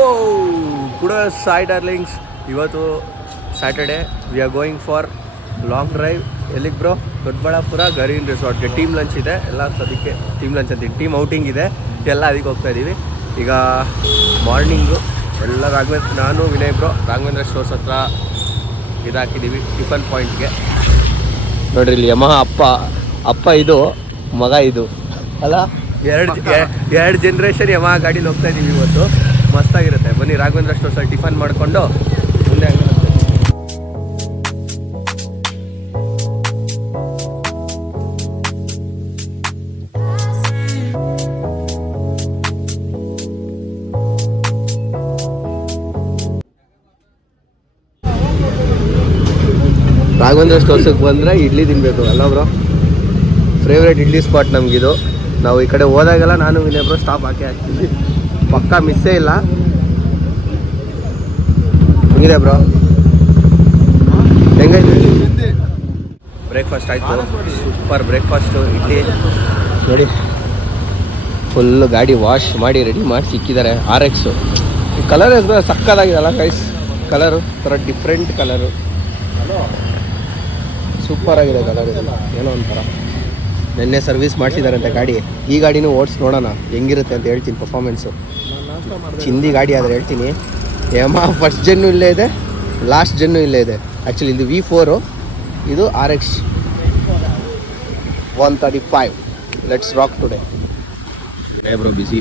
ಗೋ good ಸಾಯಿ darlings. ಇವತ್ತು Saturday we are going for long drive. ಎಲ್ಲಿಗೆ ಬ್ರೋ? ದೊಡ್ಡಬಳ್ಳಾಪುರ ಗರೀನ್ ರೆಸಾರ್ಟ್ಗೆ. ಟೀಮ್ ಲಂಚ್ ಇದೆ ಎಲ್ಲ. ಸದ್ಯಕ್ಕೆ ಟೀಮ್ ಲಂಚ್ ಅಂತೀನಿ, ಟೀಮ್ ಔಟಿಂಗ್ ಇದೆ ಎಲ್ಲ. ಅದಕ್ಕೆ ಹೋಗ್ತಾ ಇದ್ದೀವಿ ಈಗ. ಮಾರ್ನಿಂಗು ಎಲ್ಲ ನಾನು ವಿನಯ್ ಬ್ರೋ ರಾಘವೇಂದ್ರ ಸ್ಟೋರ್ಸ್ ಹತ್ರ ಇದಾಕಿದ್ದೀವಿ ಟಿಫನ್ ಪಾಯಿಂಟ್ಗೆ. ನೋಡ್ರಿ ಇಲ್ಲಿ ಯಮಹ ಅಪ್ಪ ಇದು ಮಗ ಇದು ಅಲ್ಲ, ಎರಡು ಜನ್ರೇಷನ್ ಯಮಹ ಗಾಡೀಲಿ ಹೋಗ್ತಾ ಇದ್ದೀವಿ ಇವತ್ತು. ಮಸ್ತಾಗಿರುತ್ತೆ. ಬನ್ನಿ ರಾಘವೇಂದ್ರ ಸ್ಟೋರ್ಸಲ್ಲಿ ಟಿಫನ್ ಮಾಡಿಕೊಂಡು ಮುಂದೆ ರಾಘವೇಂದ್ರ ಸ್ಟೋರ್ಸಿಗೆ ಬಂದರೆ ಇಡ್ಲಿ ತಿನ್ನಬೇಕು ಅಲ್ಲ ಬ್ರೋ. ಫೇವ್ರೇಟ್ ಇಡ್ಲಿ ಸ್ಪಾಟ್ ನಮಗಿದು. ನಾವು ಈ ಕಡೆ ಹೋದಾಗೆಲ್ಲ ನಾನು ವಿನಯ್ ಬ್ರೋ ಸ್ಟಾಪ್ ಹಾಕ್ತೀವಿ, ಪಕ್ಕಾ ಮಿಸ್ಸೇ ಇಲ್ಲ. ಹೆಂಗಿದೆ ಬ್ರೋ? ಹೆಂಗೈತೆ? ಬ್ರೇಕ್ಫಾಸ್ಟ್ ಆಯಿತು, ಸೂಪರ್ ಬ್ರೇಕ್ಫಾಸ್ಟು. ಇಡ್ಲಿ ನೋಡಿ, ಫುಲ್ಲು ಗಾಡಿ ವಾಶ್ ಮಾಡಿ ರೆಡಿ ಮಾಡಿ ಸಿಕ್ಕಿದ್ದಾರೆ. RX ಈ ಕಲರ್ ಸಕ್ಕದಾಗಿದೆಲ್ಲ ಗೈಸ್. ಕಲರು ಥರ ಡಿಫ್ರೆಂಟ್ ಕಲರು, ಸೂಪರ್ ಆಗಿದೆ ಕಲರ್. ಇದೆಲ್ಲ ಏನೋ ಒಂಥರ. ನೆನ್ನೆ ಸರ್ವಿಸ್ ಮಾಡಿಸಿದಾರಂತೆ ಗಾಡಿ. ಈ ಗಾಡಿನೂ ಓಡಿಸಿ ನೋಡೋಣ ಹೆಂಗಿರುತ್ತೆ ಅಂತ ಹೇಳ್ತೀನಿ ಪರ್ಫಾರ್ಮೆನ್ಸು. ಚಿಂದಿ ಗಾಡಿ ಆದರೆ ಹೇಳ್ತೀನಿ. ಯಮಹ ಫಸ್ಟ್ ಜೆನ್ನು ಇಲ್ಲೇ ಇದೆ, ಲಾಸ್ಟ್ ಜೆನ್ನು ಇಲ್ಲೇ ಇದೆ. ಆ್ಯಕ್ಚುಲಿ ಇದು V4, ಇದು RX 135. Let's rock today. Bro ಬಿಸಿ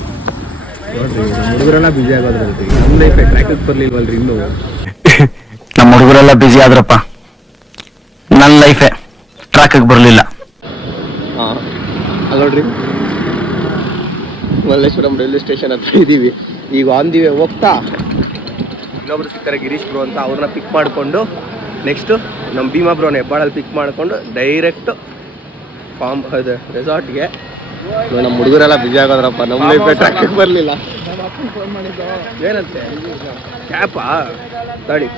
ನೋಡ್ರಿ, ನಮ್ಮ ಹುಡುಗರೆಲ್ಲ ಬಿಸಿ ಆಗೋದ್ರಂತೆ. ನಮ್ಮ ಲೈಫ್ ಟ್ರ್ಯಾಕಿಗೆ ಬರಲಿಲ್ವಲ್ರಿ ಇನ್ನೂ. ನಮ್ಮ ಹುಡುಗರೆಲ್ಲ ಬಿಸಿ ಆದ್ರಪ್ಪ, ನನ್ನ ಲೈಫೇ ಟ್ರ್ಯಾಕಿಗೆ ಬರಲಿಲ್ಲ. ಹಾಂ ನೋಡ್ರಿ, ಮಲ್ಲೇಶ್ವರಂ ರೈಲ್ವೆ ಸ್ಟೇಷನ್ ಹತ್ರ ಇದ್ದೀವಿ ಈಗ. ಆನ್ ದಿ ವೇ ಹೋಗ್ತಾ ಇನ್ನೊಬ್ರು ಸಿಗ್ತಾರೆ ಗಿರೀಶ್ ಬ್ರೋ ಅಂತ. ಅವ್ರನ್ನ ಪಿಕ್ ಮಾಡಿಕೊಂಡು ನೆಕ್ಸ್ಟು ನಮ್ಮ ಭೀಮಾ ಬ್ರೋನ ಹೆಬ್ಬಾಳಲ್ಲಿ ಪಿಕ್ ಮಾಡಿಕೊಂಡು ಡೈರೆಕ್ಟ್ ಫಾರ್ಮ್ ಅದು ರೆಸಾರ್ಟ್ಗೆ. ನಮ್ಮ ಹುಡುಗರೆಲ್ಲ ಬಿಜಿ ಆಗೋದ್ರಪ್ಪ, ನಮ್ಮ ಲೈಫ್ ಟ್ರ್ಯಾಕಿಗೆ ಬರಲಿಲ್ಲ. ಏನಂತೆ ಕ್ಯಾಪಾ ತಡಿ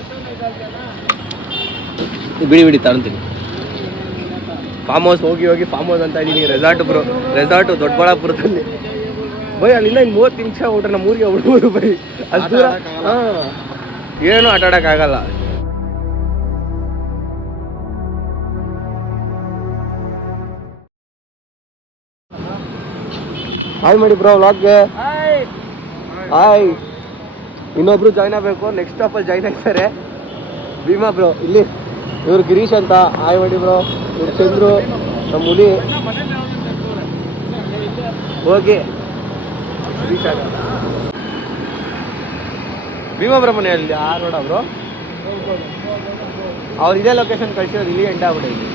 ಬಿಡಿ ತಗೊಂತೀನಿ. ಫಾರ್ಮ್ ಹೌಸ್ ಹೋಗಿ ಫಾರ್ಮ್ ಹೌಸ್ ಅಂತ ಇದ್ದೀನಿ. ರೆಸಾರ್ಟು ದೊಡ್ಡಬಳ್ಳಾಪುರದಲ್ಲಿ. ಬೈ ಅಲ್ಲಿಂದ ಇನ್ನು 30 ನಿಮಿಷ ಊಟ ನಮ್ಮ ಊರಿಗೆ ಹುಡುಗರು ಬೈ. ಅದು ದೂರ. ಹಾಂ, ಏನೂ ಆಟ ಆಡೋಕ್ಕಾಗಲ್ಲ. ಹಾಯ್ ಮಾಡಿ ಬ್ರೋ ವ್ಲಾಗ್ಗೆ. ಹಾಯ್. ಇನ್ನೊಬ್ರು ಜಾಯ್ನ್ ಆಗಬೇಕು, ನೆಕ್ಸ್ಟ್ ಸ್ಟಾಪಲ್ಲಿ ಜಾಯ್ನ್ ಆಗ್ತಾರೆ. ಭೀಮಾ ಬ್ರೋ ಇಲ್ಲಿ, ಇವ್ರು ಗಿರೀಶ್ ಅಂತ. ಹಾಯ್ ಮಾಡಿ ಬ್ರೋ. ಇವ್ರು ಚಂದ್ರು, ನಮ್ಮ ಹುಲಿ. ಹೋಗಿ ಗಿರೀಶ್ ಆಗ ಭೀಮಾ ಬ್ರೋ ಮನೆಯಲ್ಲಿ ಯಾರು ನೋಡ ಬ್ರೋ. ಅವ್ರು ಇದೇ ಲೊಕೇಶನ್ ಕಳಿಸಿರೋದು, ಇಲ್ಲಿ ಎಂಟ ಆಗ್ಬಿಟ್ಟಿದೆ.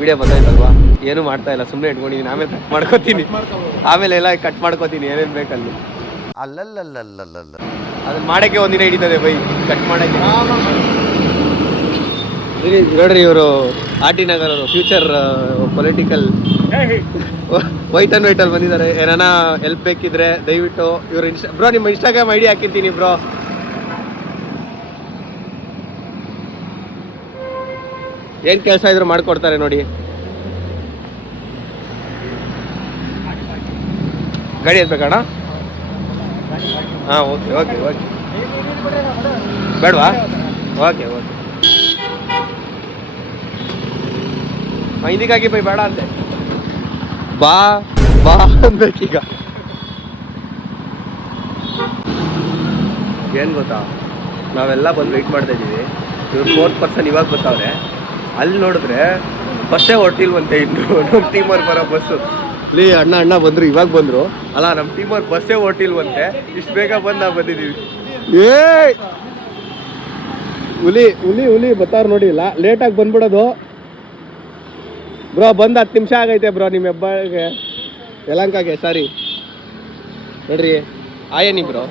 ವಿಡಿಯೋ ಬಂದಾಯ್ತಲ್ವಾ? ಏನು ಮಾಡ್ತಾ ಇಲ್ಲ, ಸುಮ್ಮನೆ ಇಟ್ಕೊಂಡಿದ್ದೀನಿ. ಆಮೇಲೆ ಕಟ್ ಮಾಡ್ಕೋತೀನಿ, ಆಮೇಲೆ ಎಲ್ಲ ಕಟ್ ಮಾಡ್ಕೋತೀನಿ ಏನೇನು ಬೇಕಲ್ಲಿ. ಅಲ್ಲಲ್ಲಲ್ಲಲ್ಲಲ್ಲ ಅದನ್ನ ಮಾಡೋಕ್ಕೆ ಒಂದಿನ ಹಿಡಿತದೆ ಬೈ, ಕಟ್ ಮಾಡೋಕ್ಕೆ. ನೋಡ್ರಿ, ಇವರು RT ನಗರ್ ಅವರು, ಫ್ಯೂಚರ್ ಪೊಲಿಟಿಕಲ್ ವೈಟ್ ಆ್ಯಂಡ್ ವೈಟಲ್ಲಿ ಬಂದಿದ್ದಾರೆ. ಏನಾನ ಹೆಲ್ಪ್ ಬೇಕಿದ್ರೆ ದಯವಿಟ್ಟು ಇವರು ಬ್ರೋ ನಿಮ್ಮ ಇನ್ಸ್ಟಾಗ್ರಾಮ್ ID ಹಾಕಿರ್ತೀನಿ ಬ್ರೋ. ಏನು ಕೆಲಸ ಇದ್ರು ಮಾಡಿಕೊಡ್ತಾರೆ ನೋಡಿ. ಗಾಡಿ ಎತ್ಬೇಕಣ್ಣ? ಹಾಂ, ಓಕೆ ಬೇಡವಾ? ಓಕೆ ಇದಕ್ಕಾಗಿ ಬೈ ಬೇಡ ಅಂತೆ. ಬಾ ಅನ್ಬೇಕೀಗ. ಏನು ಗೊತ್ತಾ, ನಾವೆಲ್ಲ ಬಂದು ವೆಯ್ಟ್ ಮಾಡ್ತಾ ಇದ್ದೀವಿ. ಇವ್ರು 4th ಪರ್ಸನ್ ಇವಾಗ ಬರ್ತಾವ್ರೆ. ಅಲ್ಲಿ ನೋಡಿದ್ರೆ ಬಸ್ಸೇ ಹೊಟ್ಟಿಲ್ವಂತೆ ಇನ್ನು. ನಮ್ಮ ಟೀಮವ್ರು ಬರೋ ಬಸ್ಸು ಇಲ್ಲಿ ಅಣ್ಣ ಬಂದರು, ಇವಾಗ ಬಂದರು ಅಲ್ಲ. ನಮ್ಮ ಟೀಮವ್ರು ಬಸ್ಸೇ ಹೊಟ್ಟಿಲ್ವಂತೆ. ಇಷ್ಟು ಬೇಗ ನಾವು ಬಂದಿದ್ದೀವಿ. ಹುಲಿ ಬರ್ತಾವ್ರು ನೋಡಿ. ಲೇಟಾಗಿ ಬಂದ್ಬಿಡೋದು ಬ್ರೋ. ಬಂದು 10 ನಿಮಿಷ ಆಗೈತೆ ಬ್ರೋ ನಿಮ್ಮ ಹೆಬ್ಬಾಳಿಗೆ, ಯಲಹಂಕಗೆ. ಸಾರಿ ನೋಡ್ರಿ. ಆಯನಿ ಬ್ರೋ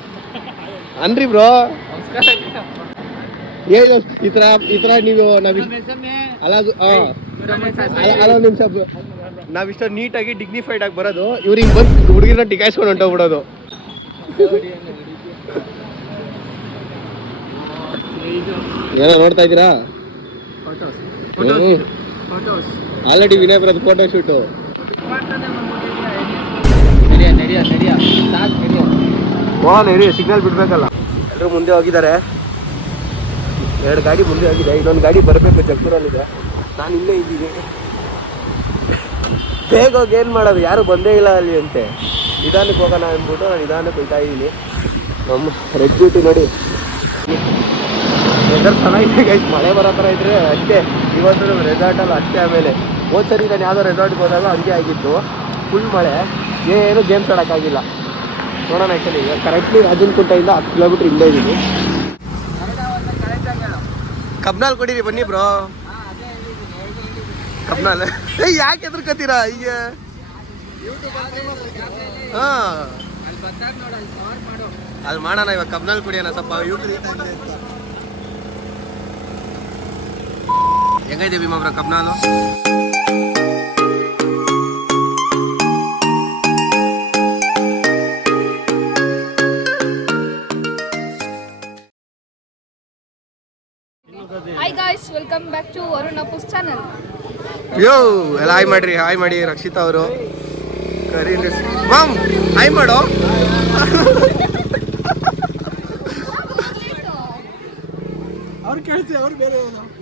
ಅನ್ರಿ ಬ್ರೋ. ಏನು ಈ ಥರ ನೀವು ಅಲ್ಲ ನಿಮಿಷ ನಾವಿಷ್ಟ ನೀಟಾಗಿ ಡಿಗ್ನಿಫೈಡ್ ಆಗಿ ಬರೋದು. ಇವ್ರಿಗೆ ಬಂದು ಹುಡುಗಿನ ಟಿಕಾಯಿಸ್ಕೊಂಡು ಹೊಂಟೋಗ್ಬಿಡೋದು. ಏನೋ ನೋಡ್ತಾ ಇದ್ದೀರಾ? ಆಲ್ರೆಡಿ ವಿನಯ್ ಬರೋದು ಫೋಟೋ ಶೂಟು. ಹೋಗಲ್ಲ ಇರಿ, ಸಿಗ್ನಲ್ ಬಿಡ್ಬೇಕಲ್ಲ. ಎಲ್ಲರೂ ಮುಂದೆ ಹೋಗಿದ್ದಾರೆ, 2 ಗಾಡಿ ಮುಂದೆ ಹೋಗಿದೆ, ಇನ್ನೊಂದು ಗಾಡಿ ಬರಬೇಕು ಜಗ್ಗೂರಲ್ಲಿದೆ. ನಾನು ಇಲ್ಲೇ ಇದ್ದೀನಿ. ಬೇಗ ಹೋಗಿ ಏನು ಮಾಡೋದು, ಯಾರು ಬಂದೇ ಇಲ್ಲ ಅಲ್ಲಿ ಅಂತೆ. ನಿಧಾನಕ್ಕೆ ಹೋಗೋಣ ಅಂದ್ಬಿಟ್ಟು ನಾನು ನಿಧಾನಕ್ಕೆ ಹೋಗ್ತಾ ಇದ್ದೀನಿ. ನಮ್ಮ ರೆಡ್ ಬ್ಯೂಟಿ ನೋಡಿ ವೆದರ್ ಚೆನ್ನಾಗಿದೆ ಗೈಸ್, ಮಳೆ ಬರೋ ಥರ ಇದ್ದರೆ ಅಷ್ಟೇ. ಇವತ್ತು ರೆಸಾರ್ಟಲ್ಲಿ ಅಷ್ಟೇ. ಆಮೇಲೆ ಹೋದ್ ಸರಿ ನಾನು ಯಾವುದೋ ರೆಸಾರ್ಟ್ಗೆ ಹೋದಾಗ ಹಂಗೆ ಆಗಿತ್ತು, ಫುಲ್ ಮಳೆ, ಏನು ಗೇಮ್ಸ್ ಆಡೋಕ್ಕಾಗಿಲ್ಲ. ನೋಡೋಣ ಆ್ಯಕ್ಚುಲಿ ಕರೆಕ್ಟ್ಲಿ ರಾಜನಕುಂಟೆಯಿಂದ 10 ಕಿಲೋಮೀಟ್ರ್ ಇಲ್ಲೇ ಇದ್ದೀನಿ. ಕಬ್ನಾಲ್ ಕೊಡಿರಿ ಬನ್ನಿ ಬ್ರೋ. ಕಬ್ನಾಲ್ ಯಾಕೆ ಎದ್ರಕತ್ತೀರಾ ಈಗ? ಹಾಂ ಅಲ್ಲಿ ಮಾಡೋಣ ಇವಾಗ, ಕಬ್ನಾಲ್ ಕುಡಿಯೋಣ ಸ್ವಲ್ಪ. ಹೆಂಗೈತೆ ಭೀಮಾ ಬ್ರೋ ಕಬ್ನಾಲು? Hi guys, welcome back to Varun Appu's channel. ಯೋ ಎಲ್ಲ ಹಾಯ್ ಮಾಡ್ರಿ, ಹಾಯ್ ಮಾಡಿ ರಕ್ಷಿತಾ ಅವರು. ಕರೀರಿ ಮಾಮ್, ಹಾಯ್ ಮಾಡೋ.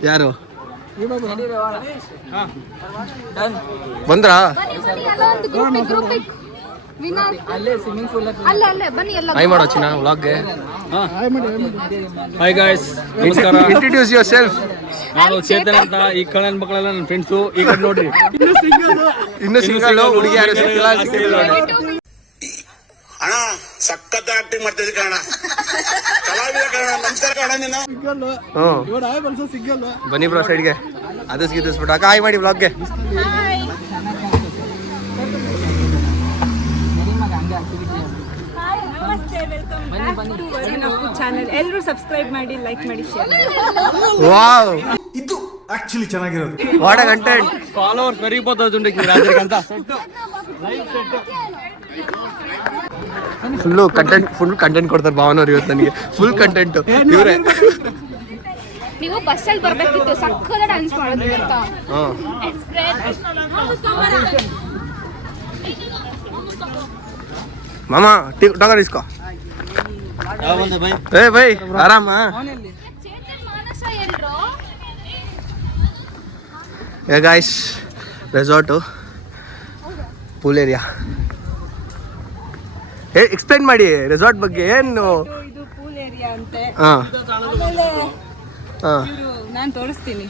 ಯಾರು ಬಂದ್ರಾ? ಹಾಯ್ ಮಾಡೋ ಚಿನ್ನ ವ್ಲಾಗ್ಗೆ. ಹಾಯ್ ಗಾಯ್ಸ್, ನಮಸ್ಕಾರ. Introduce your self. ನಾನು ಚೇತನ್ ಅಂತ. ಈ ಕಣ್ಣನ ಮಕ್ಕಳೆಲ್ಲ ನನ್ನ ಫ್ರೆಂಡ್ಸು. ಈ ಕಡೆ ನೋಡ್ರಿ, ಇನ್ನು ಸಿಂಗಲ್ ಹುಡುಗಿ ಯಾರು ಸಿಕ್ಕಿಲ್ಲ ನೋಡಿ. ಅಣ್ಣ ಸಖತ್ ಆಕ್ಟಿಂಗ್ ಮಾಡ್ತಿದ್ದೆ ಕಣ, ಕಲಾವಿದ ಕಣ. ನಮಸ್ಕಾರ ಕಣ. ನೀನು ಬನ್ನಿ ಬ್ರೋ ಸೈಡ್ಗೆ, ಅದಸ್ಬಿಟ್ಟು ಅಕ್ಕ ಹಾಯ್ ಮಾಡಿ ಬ್ಲಾಗ್ಗೆ. ಎಲ್ಲರೂ ಸಬ್ಸ್ಕ್ರೈಬ್ ಮಾಡಿ, ಲೈಕ್ ಮಾಡಿ, ಶೇರ್ ಮಾಡಿ. ವಾವ್, ಇದು ಆಕ್ಚುಲಿ ಚೆನ್ನಾಗಿರೋದು. What a content. ಫಾಲೋವರ್ಸ್ ಬರೀಬೋದು ಅಂತ. ಫುಲ್ ಕಂಟೆಂಟ್ ಕೊಡ್ತಾರೆ ಭಾವನವ್ರು ಇವತ್ತು ನನಗೆ. ಫುಲ್ ಕಂಟೆಂಟ್ ಇವರೇ. ನೀವು ಬಸ್ಸಲ್ಲಿ ಬರ್ಬೇಕಿತ್ತು, ಸಕ್ಕದ ಡ್ಯಾನ್ಸ್ ಮಾಡೋದು ಗೊತ್ತಾ? ಮಾಮ ಟೊಂಗರ್ ಇಸ್ಕೋ. ಏ ಬೈ ಆರಾಮ. ಏ guys, resort pool area. Explain ಮಾಡಿ ರೆಸಾರ್ಟ್ ಬಗ್ಗೆ. ಏನು ಇದು ಪೂಲ್ ಏರಿಯಾ ಅಂತೆ. ಹಾಂ ಹಾಂ, ನಾನು ತೋರಿಸ್ತೀನಿ.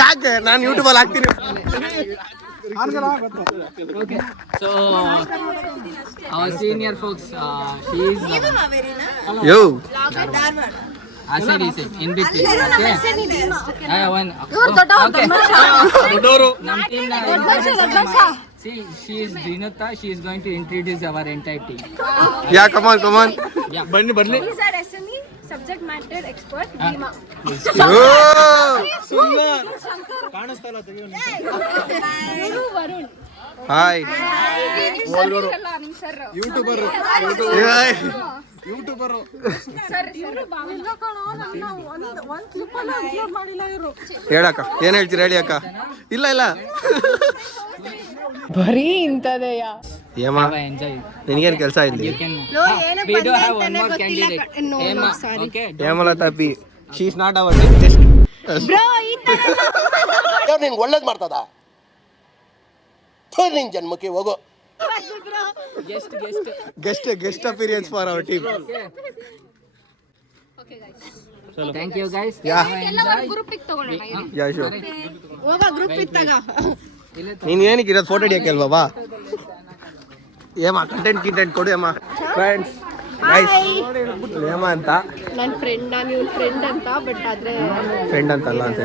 ಯಾಕೆ ನಾನು ಯೂಟ್ಯೂಬಲ್ಲಿ ಹಾಕ್ತೀನಿ. So, our senior folks, she is yo I said in between. Okay. One. Okay. Nam team see, she is Dinata. She is going to introduce our entire team. ಯಾ ಕಮಾನ್ ಕಮಾನ್. ಬನ್ನಿ ಬನ್ನಿ. These are SME subject matter expert Bhima. Guru Varun. Hi. ನಿಮ್ sir YouTuber ಹೇಳಕ್ಕ, ಏನ್ ಹೇಳ್ತೀರಾ ಹೇಳಿ ಅಕ್ಕ. ಇಲ್ಲ ಇಲ್ಲ ಬರೀ ಇಂಥದೆಯ. ಏಮ Enjoy. ನಿನಗೇನು ಕೆಲಸ ಇಲ್ಲಿ? You can. We do have one more candidate. Emma. Okay. Hemalatha P. She is not our just. ನಿನ್ಗೆ ಒಳ್ಳೇದು ಮಾಡ್ತದ ನಿನ್ ಜನ್ಮಕ್ಕೆ ಹೋಗೋ. Guest appearance for our team. Thank you guys. Group pic ತಗೊಳ್ಳೋಣ. Yeah sure. ಹೋಗ ಗ್ರೂಪ್ ಇತ್ತಾಗ. ನೀನು ಏನಕ್ಕೆ ಇರೋದು ಫೋಟೋ ಹಿಡಿಯಕ್ಕೆ ಅಲ್ವಾ? ಬಾ ಏಮ ಕಂಟೆಂಟ್ ಕೊಡು ಏಮ. ಫ್ರೆಂಡ್ಸ್ ಗೈಸ್, ಏಮ ಅಂತ ನನ್ನ ಫ್ರೆಂಡ್, ನಾನು ಇವ್ನ ಫ್ರೆಂಡ್ ಅಂತ. ಬಟ್ ಆದ್ರೆ ಫ್ರೆಂಡ್ ಅಂತಲ್ಲ ಅಂತ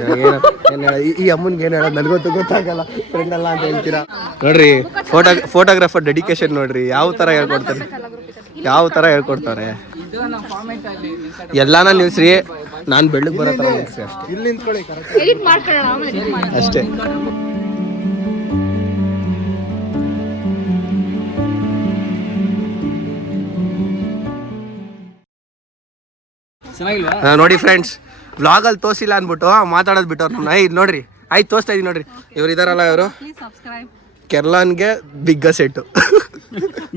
ಈ ಅಮ್ಮನ್ಗೆ ಏನು ಹೇಳೋದು ನನಗೊತ್ತು ಗೊತ್ತಾಗಲ್ಲ. ಫ್ರೆಂಡ್ ಅಲ್ಲ ಅಂತ ಹೇಳ್ತೀರಾ ನೋಡ್ರಿ. ಫೋಟೋಗ್ರಾಫರ್ ಡೆಡಿಕೇಶನ್ ನೋಡ್ರಿ, ಯಾವ ಥರ ಹೇಳ್ಕೊಡ್ತಾರೆ, ಯಾವ ಥರ ಹೇಳ್ಕೊಡ್ತಾರೆ. ಎಲ್ಲಾನ ನಿಲ್ಸ್ರಿ, ನಾನು ಬೆಳ್ಳಗೆ ಬರೋ ಥರ ನಿಲ್ಸ್ರಿ ಅಷ್ಟೇ. ಇಲ್ಲಿ ನಿಂತ್ಕೊಳ್ಳಿ, ಎಡಿಟ್ ಮಾಡ್ಕೊಳ್ಳೋಣ ಆಮೇಲೆ. ಅಷ್ಟೇ. ಚೆನ್ನಾಗಿಲ್ವಾ? ನೋಡಿ ಫ್ರೆಂಡ್ಸ್, ವ್ಲಾಗಲ್ಲಿ ತೋರಿಸಿಲ್ಲ ಅಂದ್ಬಿಟ್ಟು ಮಾತಾಡೋದು ಬಿಟ್ಟವ್ರು ನಮ್ಮನ್ನ. ಇದು ನೋಡ್ರಿ, ಆಯ್ತು ತೋರಿಸ್ತಾ ಇದೀನಿ ನೋಡ್ರಿ. ಇವ್ರು ಇದಾರಲ್ಲ, ಇವರು ಕೆರ್ಲಾನ್ಗೆ ಬಿಗ್ಗ ಸೆಟ್ಟು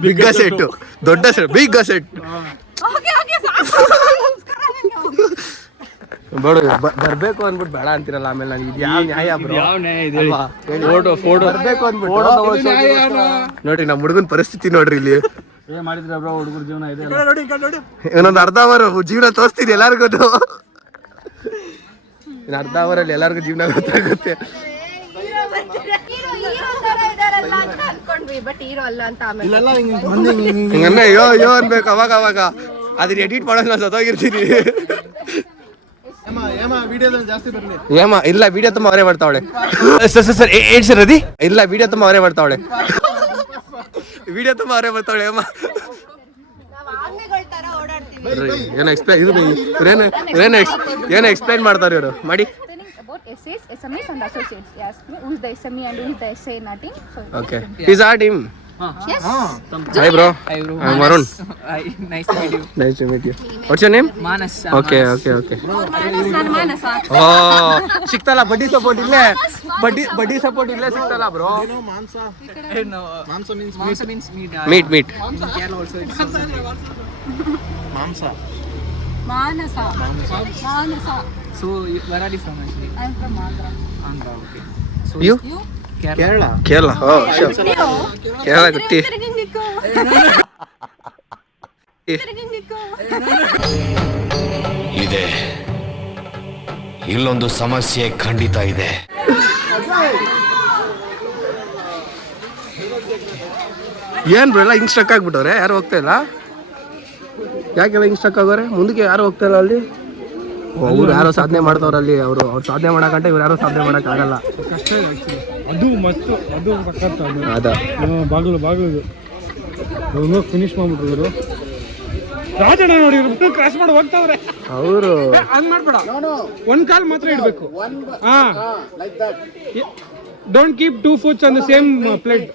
ಬಿಗ್ಗ ಸೆಟ್ಟು ದೊಡ್ಡ ಸೆಟ್ ಬಿಗ್ಗ ಸೆಟ್ ಬೇಡ ಬರ್ಬೇಕು ಅಂದ್ಬಿಟ್ಟು ಬೇಡ ಅಂತಿರಲ್ಲ ಆಮೇಲೆ ನಾನು ಇದು ಯಾವ ನ್ಯಾಯ ಬ್ರೋ ಬರ್ಬೇಕು ಅಂದ್ಬಿಟ್ಟು ನೋಡ್ರಿ ನಮ್ಮ ಹುಡುಗನ ಪರಿಸ್ಥಿತಿ ನೋಡ್ರಿ ಇಲ್ಲಿ ಮಾಡಿದ್ರೆ ಬ್ರೋ ಹುಡುಗರ ಜೀವನ ಇದೆ ಇನ್ನೊಂದು ಅರ್ಧ ಅವರ್ ಜೀವನ ತೋರಿಸ್ತೀನಿ ಎಲ್ಲರಿಗೂ ಇನ್ನು ಅರ್ಧ ಅವರಲ್ಲಿ ಎಲ್ಲರಿಗೂ ಜೀವನ ಗೊತ್ತಾಗುತ್ತೆ ಬಟ್ ಹೀರೋ ಅಲ್ಲ ಅಂತ ಆಮೇಲೆ ಹಿಂಗನ್ನ ಅಯ್ಯೋ ಅನ್ಬೇಕು ಅವಾಗ ಅವಾಗ ಅದನ್ನ ಎಡಿಟ್ ಮಾಡೋದು ನಾನು ಸತ್ತೋಗಿರ್ತೀನಿ ಏಮ ಇಲ್ಲ ವಿಡಿಯೋ ತುಂಬ ಅವರೇ ಮಾಡ್ತಾವಳೆ ಸರ್ ಏನ್ ಸರ್ ಅದಿ ಇಲ್ಲ ವಿಡಿಯೋ ತುಂಬ ಅವರೇ ಮಾಡ್ತಾವಳೆ ವಿಡಿಯೋ ತುಂಬ ಅವರೇ ಮಾಡ್ತಾವಳೆ ಏಮ ಏನೋ ಎಕ್ಸ್ಪ್ಲೈನ್ ಇದು ಏನೋ ಎಕ್ಸ್ಪ್ಲೈನ್ ಮಾಡ್ತಾರೆ ಇವರು ಮಾಡಿ about essays, SMEs and associates. He asked me who is the SME and who is the essay in our team. So okay is our team yes. Hi bro. Hi bro. I'm Varun. Hi, nice to meet you. Nice to meet you. What's your name? Manas. Okay. ಸಿಕ್ತಲ್ಲ buddy support ಇಲ್ಲೇ buddy support ಇಲ್ಲೇ ಸಿಕ್ತಲ್ಲ bro No. Mansa means meat. Meat In Kerala also it's Manasa so where are you from actually? I'm from Andhra. Andhra, okay. So you Kerala. Kerala oh sure Kerala ಗುಟ್ಟಿ ಇದೆ ಇಲ್ಲೊಂದು ಸಮಸ್ಯೆ ಖಂಡಿತ ಇದೆ. ಏನ್ ಬ್ರೋ ಎಲ್ಲ ಹಿಂಗ್ ಸ್ಟಕ್ ಆಗ್ಬಿಟ್ಟವ್ರೆ ಯಾರು ಹೋಗ್ತಾ ಇಲ್ಲ ಯಾಕೆಲ್ಲ ಹಿಂಗ್ ಸ್ಟಕ್ ಆಗೋರೆ ಮುಂದಕ್ಕೆ ಯಾರು ಹೋಗ್ತಾ ಇಲ್ಲ ಅಲ್ಲಿ ಅವ್ರು ಯಾರೋ ಸಾಧನೆ ಮಾಡ್ತಾವ್ರ ಅಲ್ಲಿ ಅವ್ರು ಸಾಧನೆ ಮಾಡಕಂటే ಇವ್ರು ಯಾರೋ ಸಾಧನೆ ಮಾಡಕ್ ಆಗಲ್ಲ ಕಷ್ಟ ಇದೆ ಆಕ್ಚುಲಿ ಅದು ಮಸ್ತ್ ಅದು ಸಖತ್ ಅದು ಅದ ಬಾಗಿಲು ಫಿನಿಶ್ ಮಾಡ್ಬಿಟ್ರು ರಾಜಣ್ಣ ನೋಡಿ ಇವ್ರು ಕ್ರಾಸ್ ಮಾಡಿ ಹೋಗ್ತಾವ್ರೆ ಅವರು ಹಂಗ್ ಮಾಡ್ಬೇಡ ಒಂದ್ ಕಾಲ್ ಮಾತ್ರ ಇಡ್ಬೇಕು ಹಾ don't keep 2 foots on the same plate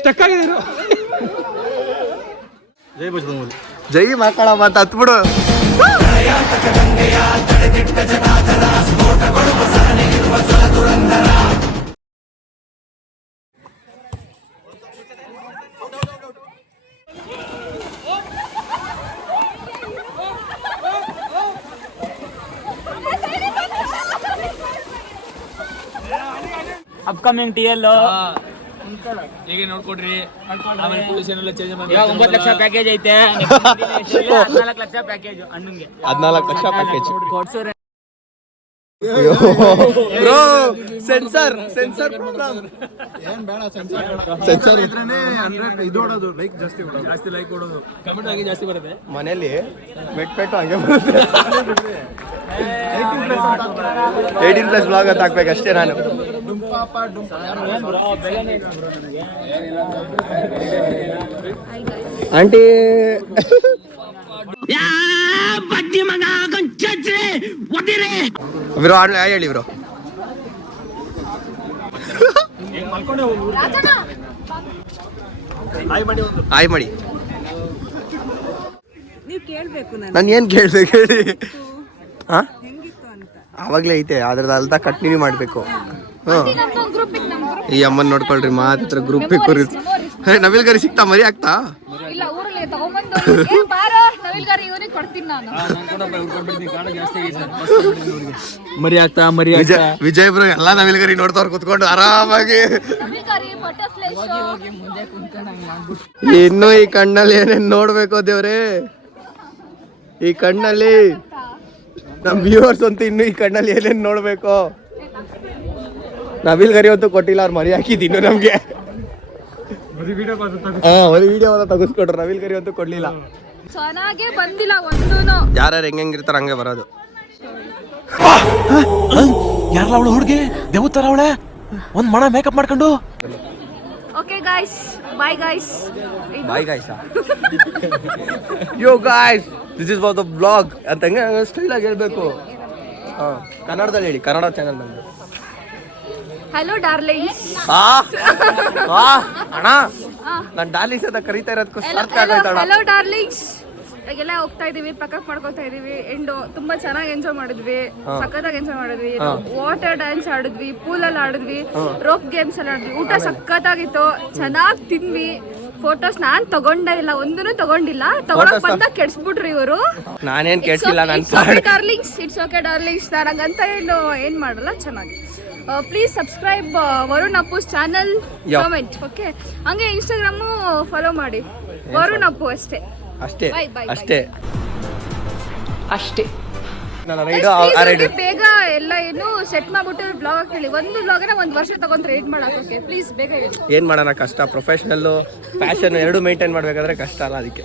stuck ಆಗಿದೆ ಇದು ಜೈ ಮಕ್ಕಳ ಮಾತು ಹತ್ಬಿಡು Upcoming TL ಹೇಗೆ ನೋಡ್ಕೊಡ್ರಿ ಆಮೇಲೆ ಪೊಸಿಷನ್ ಎಲ್ಲ ಚೇಂಜ್ ಮಾಡಿ 9 ಲಕ್ಷ ಪ್ಯಾಕೇಜ್ ಐತೆ 14 ಲಕ್ಷ ಪ್ಯಾಕೇಜ್ ಅಣ್ಣಂಗೆ 14 ಲಕ್ಷ ಪ್ಯಾಕೇಜ್ ಕೊಡ್ಸೋರೆ ಬ್ರೋ ಸೆನ್ಸರ್ ಪ್ರೋಗ್ರಾಮ್ ಸೆನ್ಸರ್ ಇದ್ರೇನೆ 100 ಇದು ಓಡೋದು ಲೈಕ್ ಜಾಸ್ತಿ ಲೈಕ್ ಕೊಡೋದು ಕಮೆಂಟ್ ಆಗಿ ಜಾಸ್ತಿ ಬರುತ್ತೆ ಮನೇಲಿ ಪೆಟ್ಟು ಹಂಗೆ ಬರುತ್ತೆ 18+ ಬ್ಲಾಗ್ ಅಂತ ಹಾಕ್ಬೇಕಷ್ಟೇ ನಾನು ಆಂಟಿ ಬ್ರೋ ಹೇಳಿ ಬ್ರೋ ಹಾಯ್ ಮಾಡಿ ನೀವು ಕೇಳ್ಬೇಕು ನಾನು ಏನು ಕೇಳ್ಬೇಕು ಹೇಳಿ ಹಾ ಹೆಂಗಿತ್ತು ಅಂತ ಆವಾಗಲೇ ಐತೆ ಅದ್ರದ್ದು ಅಲ್ದ ಕಂಟಿನ್ಯೂ ಮಾಡಬೇಕು ನಮ್ದು ಗ್ರೂಪ್ ಇತ್ತು ನಮ್ಮ ಗ್ರೂಪ್ ಈ ಅಮ್ಮನ್ ನೋಡ್ಕೊಳ್ರಿ ಮಾತ್ರ ಗ್ರೂಪ್ ನವಿಲ್ ಗರಿ ಸಿಗ್ತಾ ಮರಿ ಆಗ್ತಾ ಇಲ್ಲ ಊರಲ್ಲಿ ತಗೊಂಬಂದು ಬಾರೋ ನವಿಲ್ಗಾರ ಇವನಿಗೆ ಕೊಡ್ತೀನಿ ನಾನು ಮರಿ ಆಗ್ತಾ ವಿಜಯ್ ಬ್ರೋ ಎಲ್ಲಾ ನವಿಲ್ ಗರಿ ನೋಡ್ತಾವ್ರು ಕುತ್ಕೊಂಡು ಆರಾಮಾಗಿ ನವಿಲ್ಗಾರಿ ಬಟರ್ಫ್ಲೈ ಶೋ ಇನ್ನು ಈ ಕಣ್ಣಲ್ಲಿ ಏನೇನ್ ನೋಡ್ಬೇಕು ದೇವ್ರೆ ಈ ಕಣ್ಣಲ್ಲಿ ನಮ್ ವ್ಯೂವರ್ಸ್ ಅಂತೂ ಇನ್ನು ಈ ಕಣ್ಣಲ್ಲಿ ಏನೇನ್ ನೋಡ್ಬೇಕು ನವಿಲ್ ಗರಿ ಅಂತೂ ಕೊಟ್ಟಿಲ್ಲ ಅವ್ರು ಮರಿ ಹಾಕಿದ್ದು ನಮ್ಗೆ ಒಂದು ವಿಡಿಯೋ ತೆಗಿಸ್ಕೊಟ್ರು ನವಿಲ್ ಗರಿ ಅಂತೂ ಕೊಡ್ಲಿಲ್ಲ ಚೆನ್ನಾಗೇ ಬಂದಿಲ್ಲ ಒಂದೂನು ಯಾರು ಹೆಂಗಿರ್ತಾರ ಹಂಗೆ ಬರೋದು ಯಾರಲ್ಲ ಅವಳು ಹುಡುಗಿ ದೇವತರ ಅವಳೆ ಒಂದ್ ಮಣ ಮೇಕಪ್ ಮಾಡ್ಕೊಂಡು okay guys bye guys bye guys yo guys this is for the blog ಅಂತ ಹಂಗೆ ಸ್ಟೈಲ್ ಆಗಿ ಹೇಳ್ಬೇಕು ಕನ್ನಡದಲ್ಲಿ ಹೇಳಿ ಕನ್ನಡ ಚಾನಲ್ ನಮ್ದು ಹಲೋ ಡಾರ್ಲಿಂಗ್ಸ್ ಅಣ್ಣ ನಾನು ಡಾರ್ಲಿಂಗ್ಸ್ ಅಂತ ಕರೀತಾ ಇರೋದಕ್ಕೂ ಸಾರ್ಥಕ ಆಗೈತೆ ಅಣ್ಣ ಹಲೋ ಡಾರ್ಲಿಂಗ್ಸ್ ಈಗೆಲ್ಲ ಹೋಗ್ತಾ ಇದೀವಿ, ಪಕ್ಕಪ್ ಮಾಡ್ಕೊತಾ ಇದೀವಿ. ಎಂಡ್ ತುಂಬಾ ಚೆನ್ನಾಗಿ ಎಂಜಾಯ್ ಮಾಡಿದ್ವಿ, ಸಖತ್ತಾಗಿ ಎಂಜಾಯ್ ಮಾಡಿದ್ವಿ. ವಾಟರ್ ಡ್ಯಾನ್ಸ್ ಆಡಿದ್ವಿ, ಪೂಲಲ್ಲಿ ಆಡಿದ್ವಿ, ರೋಪ್ ಗೇಮ್ಸ್ ಎಲ್ಲ ಆಡಿದ್ವಿ. ಊಟ ಸಖತ್ತಾಗಿತ್ತು, ಚೆನ್ನಾಗಿ ತಿಂದ್ವಿ. ಫೋಟೋಸ್ ನಾನ್ ತಗೊಂಡೇ ಇಲ್ಲ, ಒಂದೂ ತಗೊಂಡಿಲ್ಲ. ತಗೊಳಕ್ ಬಂದ ಕೆಡ್ಸ್ಬಿಟ್ರಿ ಇವರು. ನಾನೇನ್ ಕೇಳ್ಸಿಲ್ಲ, ಡಾರ್ಲಿಂಗ್ಸ್, ಇಟ್ಸ್ ಓಕೆ ಡಾರ್ಲಿಂಗ್ಸ್. ನಾನಂಗಂತ ಏನ್ ಮಾಡಲ್ಲ, ಚೆನ್ನಾಗಿ. Please subscribe Varun Appu's channel, comment. Okay, ಹಂಗೆ ಇನ್ಸ್ಟಾಗ್ರಾಮು ಫಾಲೋ ಮಾಡಿ, ವರುಣ್ ಅಪ್ಪು ಅಷ್ಟೇ. ಅಷ್ಟೇ Bye, bye, ಅಷ್ಟೇ ಅಷ್ಟೇ. ಬೇಗ ಎಲ್ಲ ಏನು ಸೆಟ್ ಮಾಡ್ಬಿಟ್ಟು ಬ್ಲಾಗ್ ಹೇಳಿ. ಒಂದು ಬ್ಲಾಗನ 1 ವರ್ಷ ತಗೊಂಡ್ರೆ ಎಡಿಟ್ ಮಾಡಕ್ಕೆ. ಪ್ಲೀಸ್ ಬೇಗ ಹೇಳಿ. ಏನ್ ಮಾಡೋಣ, ಕಷ್ಟ. ಪ್ರೊಫೆಷನಲ್ಲು ಫ್ಯಾಷನ್ ಎರಡು ಮೇಂಟೈನ್ ಮಾಡ್ಬೇಕಾದ್ರೆ ಕಷ್ಟ ಅಲ್ಲ, ಅದಕ್ಕೆ.